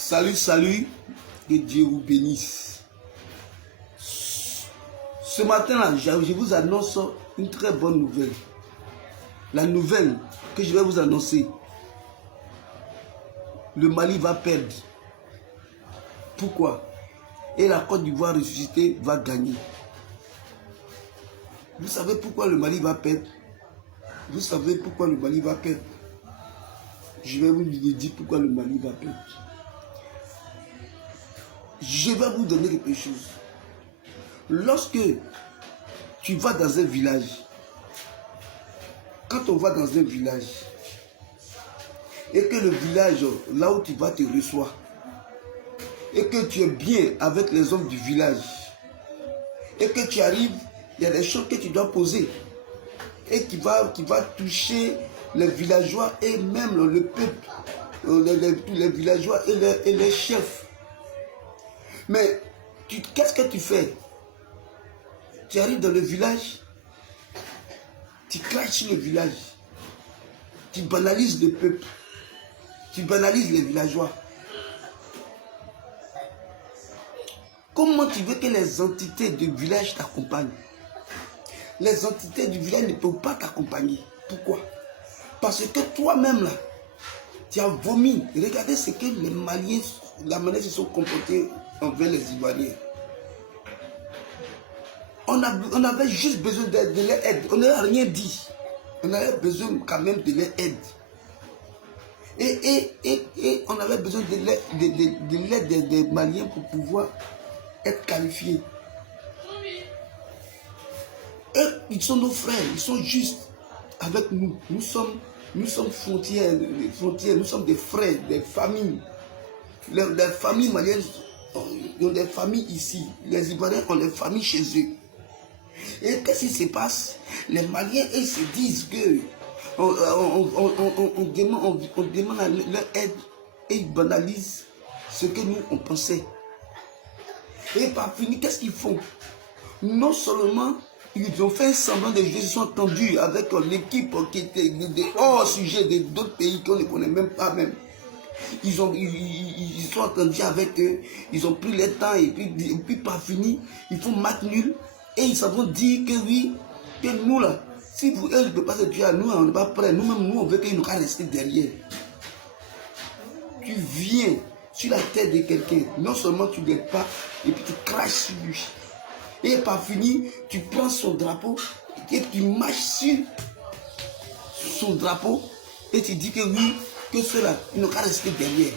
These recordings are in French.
Salut, salut, que Dieu vous bénisse. Ce matin-là, je vous annonce une très bonne nouvelle. La nouvelle que je vais vous annoncer, le Mali va perdre. Pourquoi? Et la Côte d'Ivoire ressuscitée va gagner. Vous savez pourquoi le Mali va perdre? Vous savez pourquoi le Mali va perdre? Je vais vous dire pourquoi le Mali va perdre. Je vais vous donner quelque chose. Lorsque tu vas dans un village, quand on va dans un village, et que le village, là où tu vas, te reçoit, et que tu es bien avec les hommes du village, et que tu arrives, il y a des choses que tu dois poser, et qui va toucher les villageois et même le peuple, tous les villageois et les chefs. Mais qu'est-ce que tu fais? Tu arrives dans le village, tu craches sur le village, tu banalises le peuple, tu banalises les villageois. Comment tu veux que les entités du village t'accompagnent? Les entités du village ne peuvent pas t'accompagner. Pourquoi? Parce que toi-même là, tu as vomi. Regardez ce que les Maliens, la manière se sont comportés envers les Ivoiriens. On avait juste besoin de leur aide. On n'a rien dit. On avait besoin quand même de leur aide. Et on avait besoin de l'aide des Maliens pour pouvoir être qualifiés. Et ils sont nos frères, ils sont juste avec nous. Nous sommes frontières, nous sommes des frères, des familles. Les familles maliennes ont des familles ici. Les Ivoiriens ont des familles chez eux. Et qu'est-ce qui se passe? Les Maliens, ils se disent que on demande leur aide et ils banalisent ce que nous on pensait. Et par fini, qu'est-ce qu'ils font? Non seulement ils ont fait un semblant de jeu, ils sont entendus avec l'équipe qui était hors sujet d'autres pays qu'on ne connaît même pas même. Ils sont entendus avec eux, ils ont pris le temps et puis par fini, ils font match nul et ils savent dire que oui, que nous là, si vous, eux ne peuvent pas se tuer à nous, on n'est pas prêts, nous-mêmes, nous on veut qu'ils nous restent derrière. Tu viens sur la tête de quelqu'un, non seulement tu ne l'aides pas, et puis tu craches sur lui. Et par fini, tu prends son drapeau et tu marches sur son drapeau et tu dis que oui, que cela, il n'a qu'à rester derrière.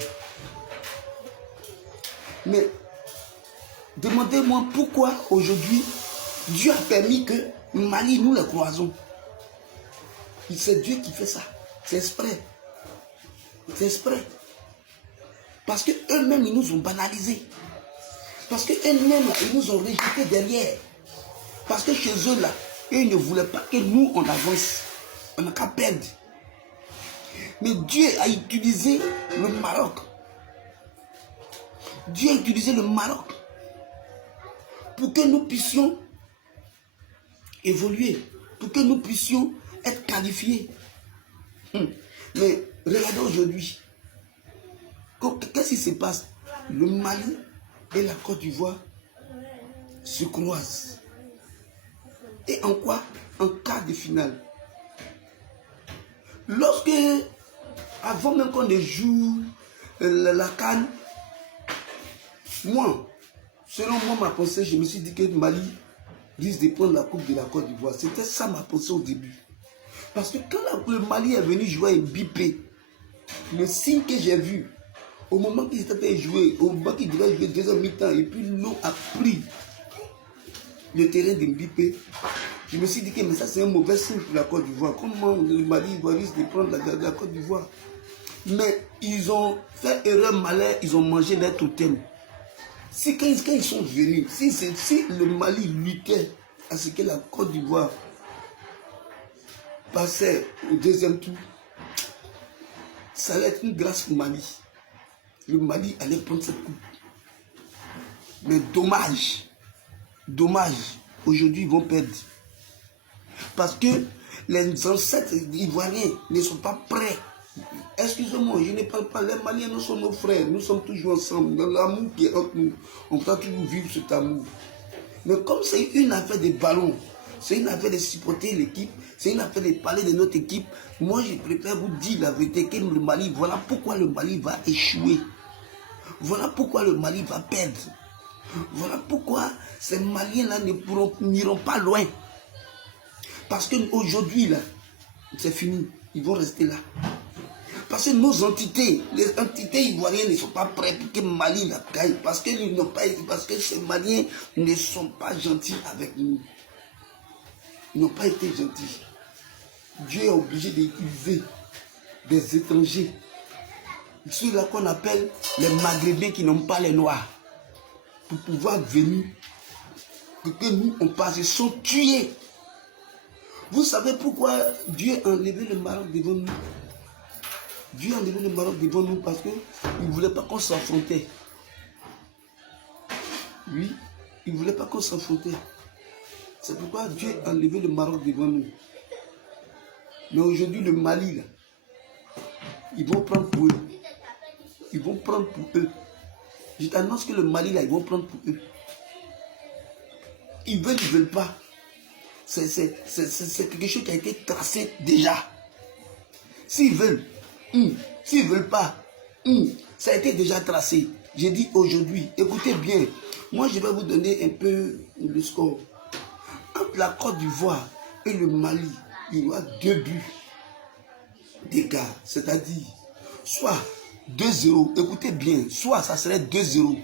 Mais demandez-moi pourquoi aujourd'hui Dieu a permis que Mali, nous les croisons. C'est Dieu qui fait ça. C'est exprès. C'est exprès. Parce qu'eux-mêmes, ils nous ont banalisés. Parce qu'eux-mêmes, ils nous ont rejetés derrière. Parce que chez eux, là, ils ne voulaient pas que nous, on avance. On n'a qu'à perdre. Mais Dieu a utilisé le Maroc. Dieu a utilisé le Maroc pour que nous puissions évoluer, pour que nous puissions être qualifiés. Mais regardez aujourd'hui, qu'est-ce qui se passe? Le Mali et la Côte d'Ivoire se croisent. Et en quoi? En quart de finale. Lorsque, avant même qu'on ne joue la CAN, moi, selon moi, ma pensée, je me suis dit que Mali risque de prendre la coupe de la Côte d'Ivoire. C'était ça ma pensée au début. Parce que quand le Mali est venu jouer un bipé, le signe que j'ai vu, au moment qu'il était joué, au moment qu'il devait jouer deuxième mi-temps, et puis l'eau a pris le terrain de Mbipé, je me suis dit que mais ça c'est un mauvais signe pour la Côte d'Ivoire. Comment le Mali risque de prendre la Côte d'Ivoire? Mais ils ont fait erreur malheur, ils ont mangé leur totem. Si quand ils sont venus, si le Mali luttait à ce que la Côte d'Ivoire passait au deuxième tour, ça allait être une grâce au Mali. Le Mali allait prendre cette coupe. Mais dommage, aujourd'hui ils vont perdre. Parce que les ancêtres ivoiriens ne sont pas prêts Excusez-moi, je ne parle pas. Les Maliens, nous sommes nos frères. Nous sommes toujours ensemble. Dans l'amour qui est entre nous, on peut toujours vivre cet amour. Mais comme c'est une affaire de ballon, c'est une affaire de supporter l'équipe, c'est une affaire de parler de notre équipe, moi je préfère vous dire la vérité que le Mali, voilà pourquoi le Mali va échouer. Voilà pourquoi le Mali va perdre. Voilà pourquoi ces Maliens-là n'iront pas loin. Parce qu'aujourd'hui, là, c'est fini. Ils vont rester là. Parce que nos entités, les entités ivoiriennes ne sont pas prêtes pour que Mali la gagne. Parce que ces Maliens ne sont pas gentils avec nous. Ils n'ont pas été gentils. Dieu est obligé d'utiliser des étrangers. Ceux-là qu'on appelle les Maghrébins qui n'ont pas les Noirs. Pour pouvoir venir. Que nous, on passe, ils sont tués. Vous savez pourquoi Dieu a enlevé le Maroc devant nous? Dieu a enlevé le Maroc devant nous parce qu'il ne voulait pas qu'on s'affrontait. Oui, il ne voulait pas qu'on s'affrontait. C'est pourquoi Dieu a enlevé le Maroc devant nous. Mais aujourd'hui, le Mali, là, ils vont prendre pour eux. Ils vont prendre pour eux. Je t'annonce que le Mali, là, ils vont prendre pour eux. Ils ne veulent pas. C'est quelque chose qui a été tracé déjà. S'ils veulent, s'ils ne veulent pas, ça a été déjà tracé. J'ai dit aujourd'hui, écoutez bien, moi je vais vous donner un peu le score. Entre la Côte d'Ivoire et le Mali, il y aura 2 buts d'écart. C'est-à-dire, soit 2-0, écoutez bien, soit ça serait 2-0.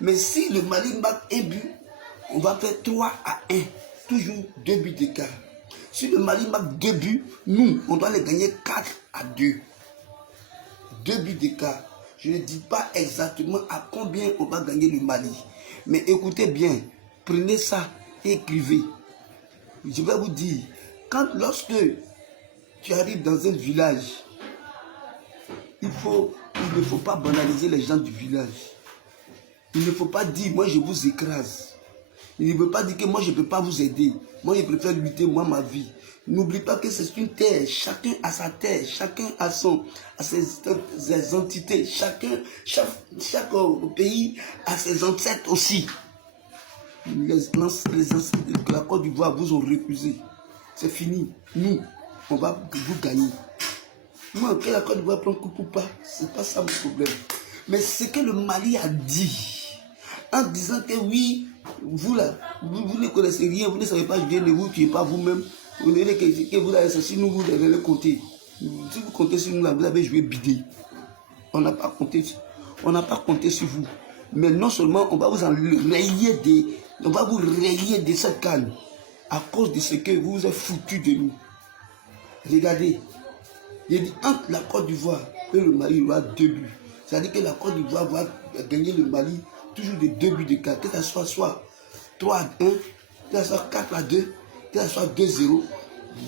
Mais si le Mali marque un but, on va faire 3-1. Toujours 2 buts d'écart. Si le Mali marque 2 buts, nous, on doit les gagner 4-2. 2 buts d'écart. Je ne dis pas exactement à combien on va gagner le Mali. Mais écoutez bien, prenez ça et écrivez. Je vais vous dire, lorsque tu arrives dans un village, il ne faut pas banaliser les gens du village. Il ne faut pas dire, moi je vous écrase. Il ne veut pas dire que moi je ne peux pas vous aider. Moi je préfère lutter, moi ma vie. N'oublie pas que c'est une terre. Chacun a sa terre. Chacun a ses entités. Chaque pays a ses ancêtres aussi. La Côte d'Ivoire vous ont refusé. C'est fini. Nous, on va vous gagner. Moi, que la Côte d'Ivoire prend coup ou pas, c'est pas ça mon problème. Mais ce que le Mali a dit, en disant que oui, vous là, vous ne connaissez rien, vous ne savez pas jouer, ne vous tuez pas vous-même, vous ne que vous avez ça, si nous vous devez le compter. Si vous comptez sur nous là, vous avez joué bidé. On n'a pas compté sur vous. Mais non seulement on va vous rayer de cette canne à cause de ce que vous vous êtes foutu de nous. Regardez, il dit entre la Côte d'Ivoire et le Mali, il y aura 2 buts. C'est-à-dire que la Côte d'Ivoire va gagner le Mali toujours de 2 buts d'écart. Que ça soit 3-1, que ça soit 4-2, que ça soit 2-0.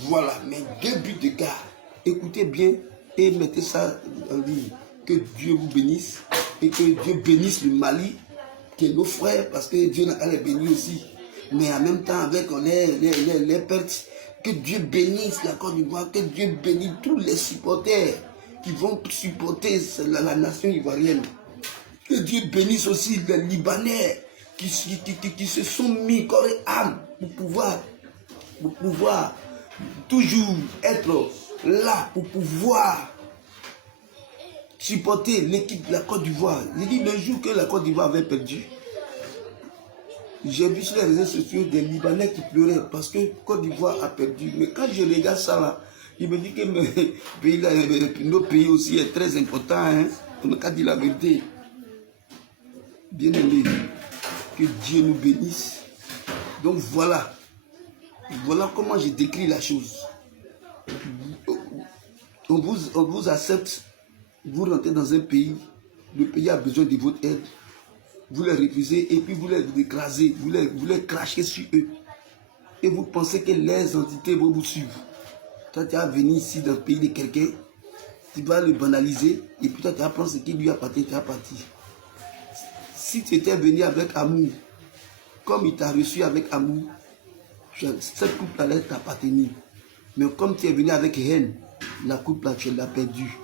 Voilà, mais 2 buts d'écart. Écoutez bien et mettez ça en ligne. Que Dieu vous bénisse et que Dieu bénisse le Mali, qui est nos frères, parce que Dieu n'a qu'à les bénir aussi. Mais en même temps, avec les pertes, que Dieu bénisse la Côte d'Ivoire, que Dieu bénisse tous les supporters qui vont supporter la nation ivoirienne. Que Dieu bénisse aussi les Libanais qui se sont mis corps et âme pour pouvoir toujours être là, pour pouvoir supporter l'équipe de la Côte d'Ivoire. J'ai dit le jour que la Côte d'Ivoire avait perdu, j'ai vu sur les réseaux sociaux des Libanais qui pleuraient parce que Côte d'Ivoire a perdu. Mais quand je regarde ça là, je me dis que nos pays aussi est très important. Hein? On n'a qu'à dire la vérité. Bien aimé, que Dieu nous bénisse. Donc voilà. Voilà comment je décris la chose. On vous accepte, vous rentrez dans un pays, le pays a besoin de votre aide. Vous les refusez et puis vous les écrasez, vous les crachez sur eux. Et vous pensez que les entités vont vous suivre. Toi, tu vas venir ici dans le pays de quelqu'un, tu vas le banaliser et puis toi, tu vas prendre ce qui lui appartient, tu vas partir. Si tu étais venu avec amour, comme il t'a reçu avec amour, cette coupe allait t'appartenir. Mais comme tu es venu avec haine, la coupe là, tu l'as perdue.